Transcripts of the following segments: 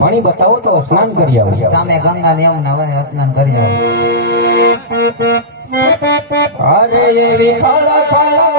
પાણી બતાવો તો સ્નાન કરી આવો. સામે ગંગા ને યમુના વહે સ્નાન કરી આવો. અરે એવી ખાલા ખાલા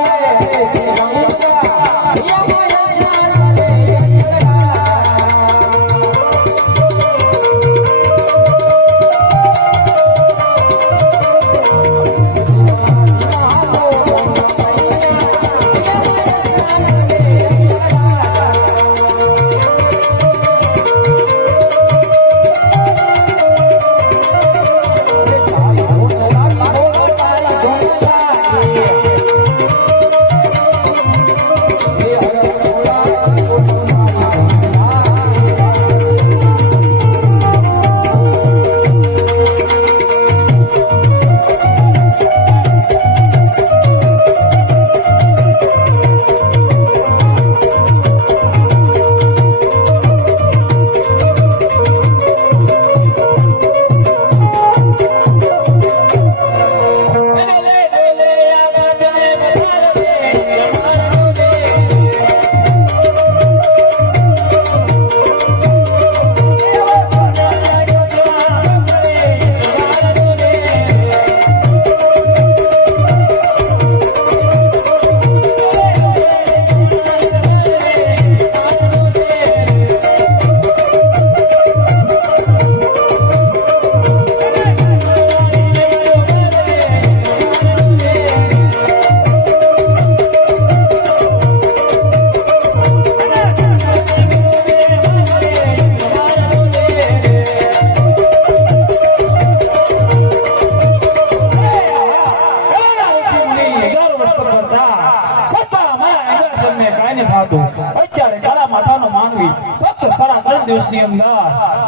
અત્યારે કાળા માથાનો માનવી ફક્ત 3.5 દિવસની અંદર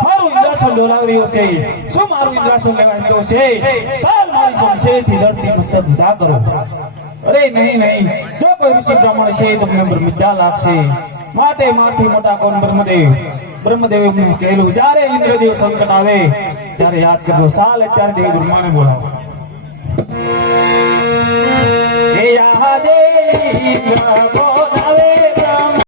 મારું ઇન્દ્રાસન ડોલાવ્યું છે. શું મારું ઇન્દ્રાસન લેવાય છે? સાલ મારી સમશેથી ધરતી મસ્તક વિદા કરો. અરે નહીં, જો કોઈ ઋષિ બ્રાહ્મણ છે તો મને બ્રહ્મજા લાગશે. માટે માથી મોટા કોણ બ્રહ્મદેવે મને કહેલું, જ્યારે ઇન્દ્રદેવ સંકટ આવે ત્યારે યાદ કરજો. સાલ અત્યારે દેવ બ્રહ્માને બોલાવો. એ યા દેવ